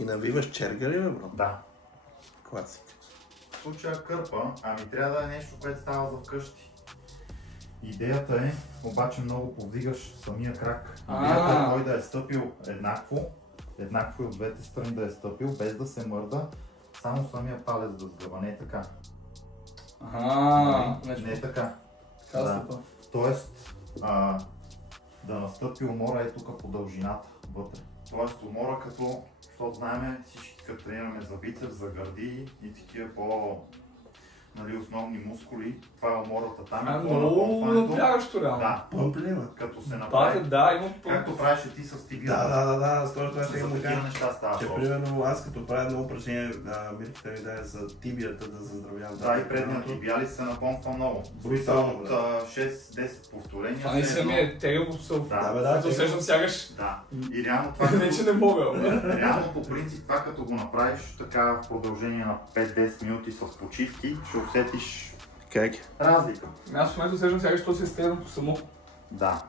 И навиваш черга ли, бе, бро? Да. Класика. В случая кърпа, ами трябва да е нещо, което става за вкъщи. Идеята е, обаче много повдигаш самия крак. Идеята е той да е стъпил еднакво и от двете страни да е стъпил, без да се мърда, само самия палец да сгъва, не така. Не е така. Да. Тоест, да настъпи умора е тук по дължината вътре. Тоест умора като, защото знаем всички като тренираме за бицепс, за гърди и такива основни мускули, това е умората там. Много напрягащо реално. Да. Пъмплива. Като се направи. Да, има Както правиш ти с тибията. Да, скоро това ще За му такива кажа. неща става. Че примерно аз като правя едно упражнение, Мирката ми даде за тибията да заздравявам. Да, и предният тибиалис се напомпва много. Брутално от 6-10 повторения. Това не се ми е тегаво съв. Да, усещам сягаш. Да. И реално това. Не, че не мога. Реално по принцип това като го направиш така в продължение на 5-10 минути с почивки, ще усетиш как? разлика. Аз в момента усещам сягаш, то си е стегнато само. Да.